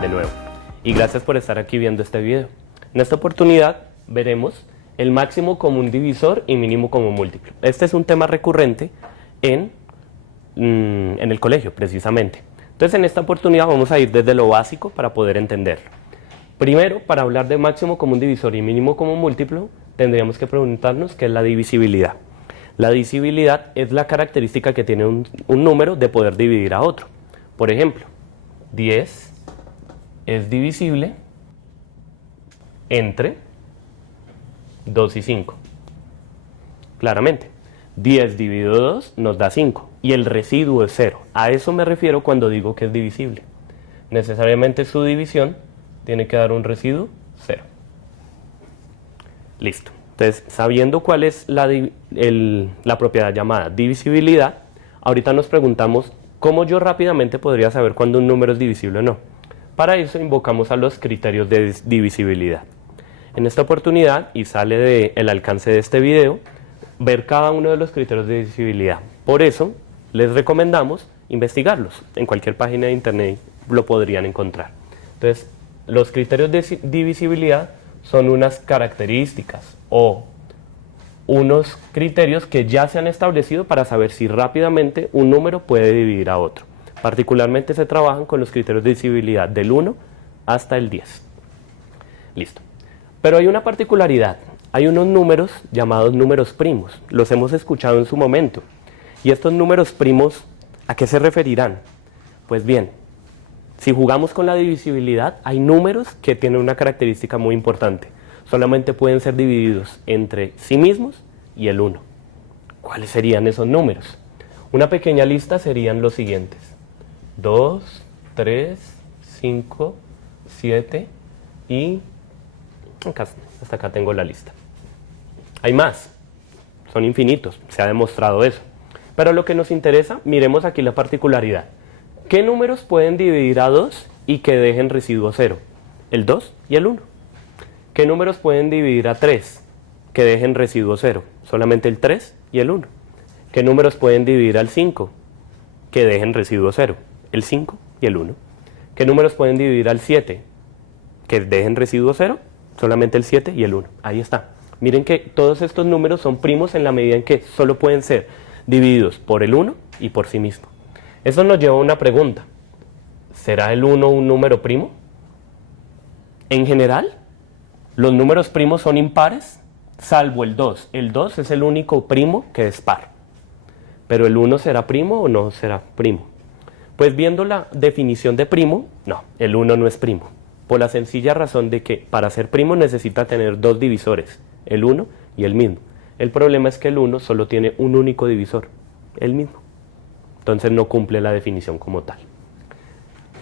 de nuevo. Y gracias por estar aquí viendo este video. En esta oportunidad veremos el máximo común divisor y mínimo común múltiplo. Este es un tema recurrente en el colegio, precisamente. Entonces, en esta oportunidad vamos a ir desde lo básico para poder entenderlo. Primero, para hablar de máximo común divisor y mínimo común múltiplo, tendríamos que preguntarnos qué es la divisibilidad. La divisibilidad es la característica que tiene un número de poder dividir a otro. Por ejemplo, 10 es divisible entre 2 y 5. Claramente, 10 dividido 2 nos da 5 y el residuo es 0. A eso me refiero cuando digo que es divisible. Necesariamente su división tiene que dar un residuo 0. Listo. Entonces, sabiendo cuál es la propiedad llamada divisibilidad, ahorita nos preguntamos cómo yo rápidamente podría saber cuándo un número es divisible o no. Para eso invocamos a los criterios de divisibilidad. En esta oportunidad, y sale del alcance de este video, ver cada uno de los criterios de divisibilidad. Por eso, les recomendamos investigarlos. En cualquier página de internet lo podrían encontrar. Entonces, los criterios de divisibilidad son unas características o unos criterios que ya se han establecido para saber si rápidamente un número puede dividir a otro. Particularmente se trabajan con los criterios de divisibilidad del 1 hasta el 10. Listo. Pero hay una particularidad. Hay unos números llamados números primos. Los hemos escuchado en su momento. ¿Y estos números primos a qué se referirán? Pues bien, si jugamos con la divisibilidad, hay números que tienen una característica muy importante. Solamente pueden ser divididos entre sí mismos y el 1. ¿Cuáles serían esos números? Una pequeña lista serían los siguientes: 2, 3, 5, 7 y... hasta acá tengo la lista. Hay más, son infinitos, se ha demostrado eso. Pero lo que nos interesa, miremos aquí la particularidad. ¿Qué números pueden dividir a 2 y que dejen residuo 0? El 2 y el 1. ¿Qué números pueden dividir a 3 que dejen residuo 0? Solamente el 3 y el 1. ¿Qué números pueden dividir al 5 que dejen residuo 0? El 5 y el 1. ¿Qué números pueden dividir al 7 que dejen residuo 0? Solamente el 7 y el 1. Ahí está. Miren que todos estos números son primos en la medida en que solo pueden ser divididos por el 1 y por sí mismo. Eso nos lleva a una pregunta. ¿Será el 1 un número primo? En general, los números primos son impares, salvo el 2. El 2 es el único primo que es par. ¿Pero el 1 será primo o no será primo? Pues viendo la definición de primo, no, el 1 no es primo. Por la sencilla razón de que para ser primo necesita tener dos divisores, el 1 y el mismo. El problema es que el 1 solo tiene un único divisor, el mismo. Entonces no cumple la definición como tal.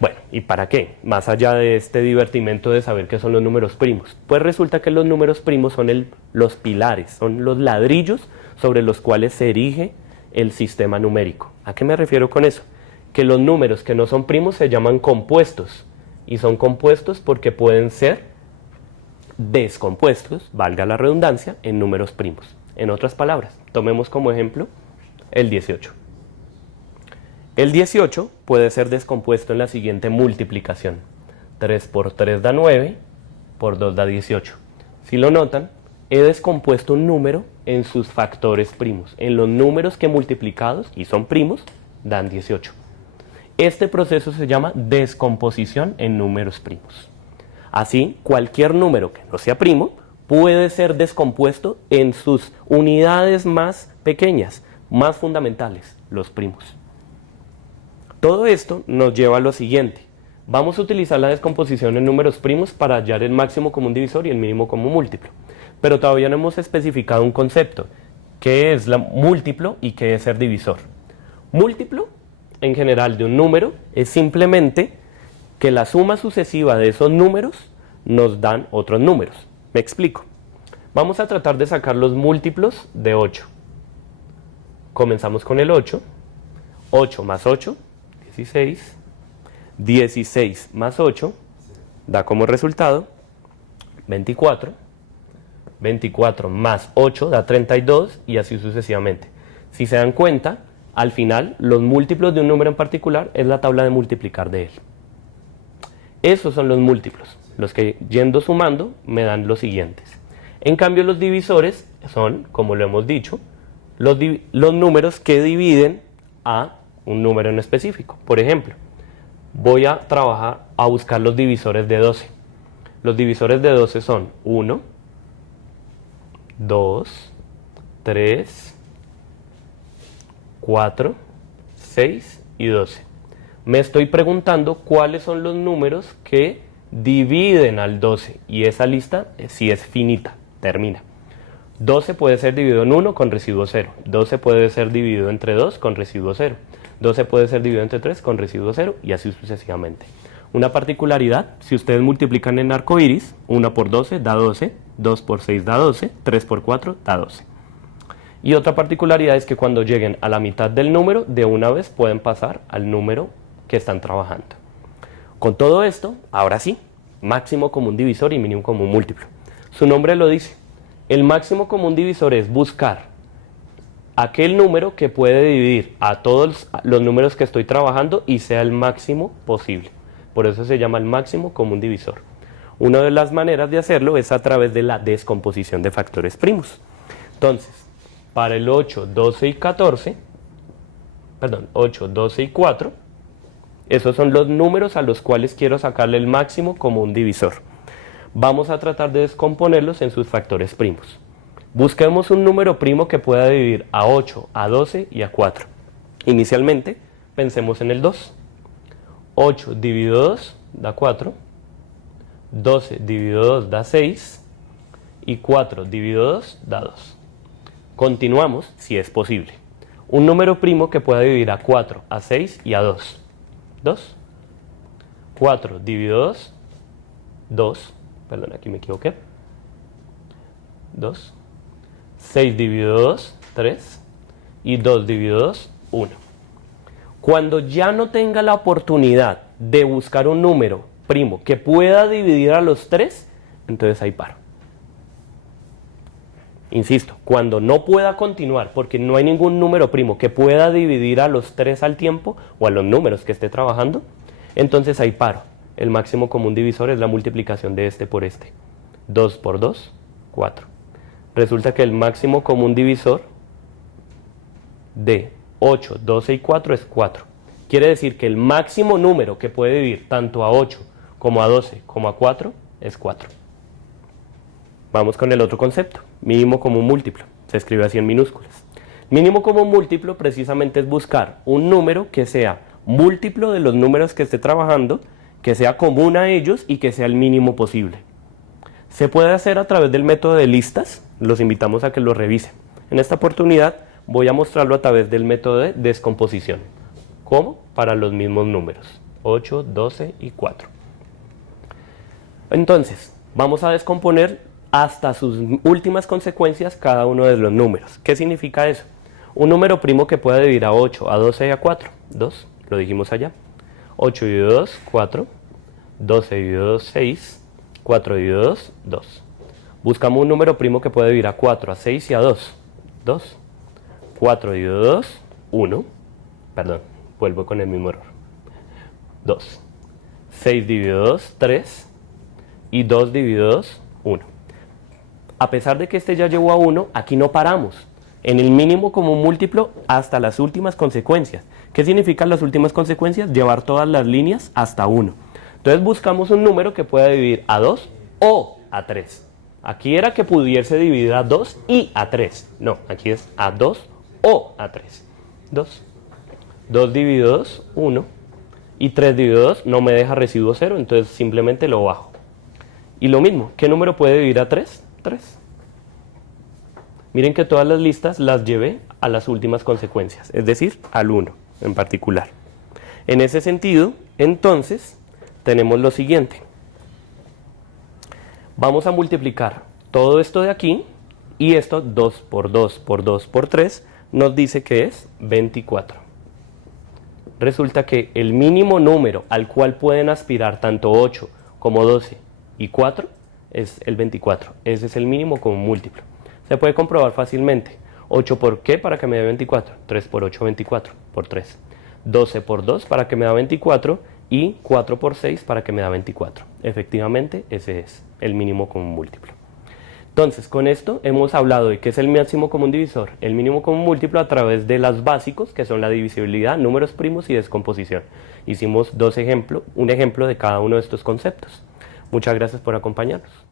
Bueno, ¿y para qué? Más allá de este divertimento de saber qué son los números primos. Pues resulta que los números primos son los pilares, son los ladrillos sobre los cuales se erige el sistema numérico. ¿A qué me refiero con eso? Que los números que no son primos se llaman compuestos. Y son compuestos porque pueden ser descompuestos, valga la redundancia, en números primos. En otras palabras, tomemos como ejemplo el 18. El 18 puede ser descompuesto en la siguiente multiplicación. 3 por 3 da 9, por 2 da 18. Si lo notan, he descompuesto un número en sus factores primos, en los números que multiplicados, y son primos, dan 18. Este proceso se llama descomposición en números primos. Así, cualquier número que no sea primo puede ser descompuesto en sus unidades más pequeñas, más fundamentales, los primos. Todo esto nos lleva a lo siguiente. Vamos a utilizar la descomposición en números primos para hallar el máximo común divisor y el mínimo común múltiplo. Pero todavía no hemos especificado un concepto. ¿Qué es múltiplo y qué es ser divisor? Múltiplo, en general, de un número es simplemente que la suma sucesiva de esos números nos dan otros números. Me explico. Vamos a tratar de sacar los múltiplos de 8. Comenzamos con el 8. 8 más 8, 16. 16 más 8 da como resultado 24. 24 más 8 da 32 y así sucesivamente. Si se dan cuenta, al final los múltiplos de un número en particular es la tabla de multiplicar de él. Esos son los múltiplos, los que yendo sumando me dan los siguientes. En cambio los divisores son, como lo hemos dicho, los números que dividen a un número en específico. Por ejemplo, voy a trabajar a buscar los divisores de 12. Los divisores de 12 son 1, 2, 3, 4, 6 y 12. Me estoy preguntando cuáles son los números que dividen al 12 y esa lista sí es finita, termina. 12 puede ser dividido en 1 con residuo 0, 12 puede ser dividido entre 2 con residuo 0, 12 puede ser dividido entre 3 con residuo 0 y así sucesivamente. Una particularidad, si ustedes multiplican en arcoíris, 1 por 12 da 12, 2 por 6 da 12, 3 por 4 da 12. Y otra particularidad es que cuando lleguen a la mitad del número, de una vez pueden pasar al número que están trabajando. Con todo esto, ahora sí, máximo común divisor y mínimo común múltiplo. Su nombre lo dice. El máximo común divisor es buscar aquel número que puede dividir a todos los números que estoy trabajando y sea el máximo posible. Por eso se llama el máximo común divisor. Una de las maneras de hacerlo es a través de la descomposición de factores primos. Entonces, para el 8, 12 y 14, perdón, 8, 12 y 4, esos son los números a los cuales quiero sacarle el máximo común divisor. Vamos a tratar de descomponerlos en sus factores primos. Busquemos un número primo que pueda dividir a 8, a 12 y a 4. Inicialmente, pensemos en el 2. 8 dividido 2 da 4, 12 dividido 2 da 6 y 4 dividido 2 da 2. Continuamos si es posible. Un número primo que pueda dividir a 4, a 6 y a 2. 2. 4 dividido 2, 2. Perdón, aquí me equivoqué. 2. 6 dividido 2, 3. Y 2 dividido 2, 1. Cuando ya no tenga la oportunidad de buscar un número primo que pueda dividir a los 3, entonces ahí paro. Insisto, cuando no pueda continuar porque no hay ningún número primo que pueda dividir a los 3 al tiempo o a los números que esté trabajando, entonces ahí paro. El máximo común divisor es la multiplicación de este por este. 2 por 2, 4. Resulta que el máximo común divisor de 8, 12 y 4 es 4. Quiere decir que el máximo número que puede dividir tanto a 8 como a 12 como a 4 es 4. Vamos con el otro concepto, mínimo común múltiplo. Se escribe así en minúsculas. Mínimo común múltiplo precisamente es buscar un número que sea múltiplo de los números que esté trabajando, que sea común a ellos y que sea el mínimo posible. Se puede hacer a través del método de listas, los invitamos a que lo revisen. En esta oportunidad voy a mostrarlo a través del método de descomposición. ¿Cómo? Para los mismos números, 8, 12 y 4. Entonces, vamos a descomponer hasta sus últimas consecuencias cada uno de los números. ¿Qué significa eso? Un número primo que pueda dividir a 8, a 12 y a 4. 2, lo dijimos allá. 8 dividido 2, 4. 12 dividido 2, 6. 4 dividido 2, 2. Buscamos un número primo que pueda dividir a 4, a 6 y a 2. 2. 4 dividido 2, 1. Perdón, vuelvo con el mismo error. 2. 6 dividido 2, 3. Y 2 dividido 2, 1. A pesar de que este ya llegó a 1, aquí no paramos. En el mínimo común múltiplo hasta las últimas consecuencias. ¿Qué significan las últimas consecuencias? Llevar todas las líneas hasta 1. Entonces buscamos un número que pueda dividir a 2 o a 3. Aquí era que pudiese dividir a 2 y a 3. No, aquí es a 2 o a 3. 2. 2 dividido 2, 1. Y 3 dividido 2 no me deja residuo 0, entonces simplemente lo bajo. Y lo mismo, ¿qué número puede dividir a 3? 3. Miren que todas las listas las llevé a las últimas consecuencias, es decir, al 1 en particular. En ese sentido, entonces, tenemos lo siguiente. Vamos a multiplicar todo esto de aquí y esto 2 por 2 por 2 por 3 nos dice que es 24. Resulta que el mínimo número al cual pueden aspirar tanto 8 como 12 y 4 es el 24. Ese es el mínimo común múltiplo. Se puede comprobar fácilmente. 8 por qué para que me dé 24. 3 por 8, 24 por 3. 12 por 2 para que me da 24 y 4 por 6 para que me da 24. Efectivamente, ese es el mínimo común múltiplo. Entonces, con esto hemos hablado de qué es el máximo común divisor, el mínimo común múltiplo a través de las básicos, que son la divisibilidad, números primos y descomposición. Hicimos un ejemplo de cada uno de estos conceptos. Muchas gracias por acompañarnos.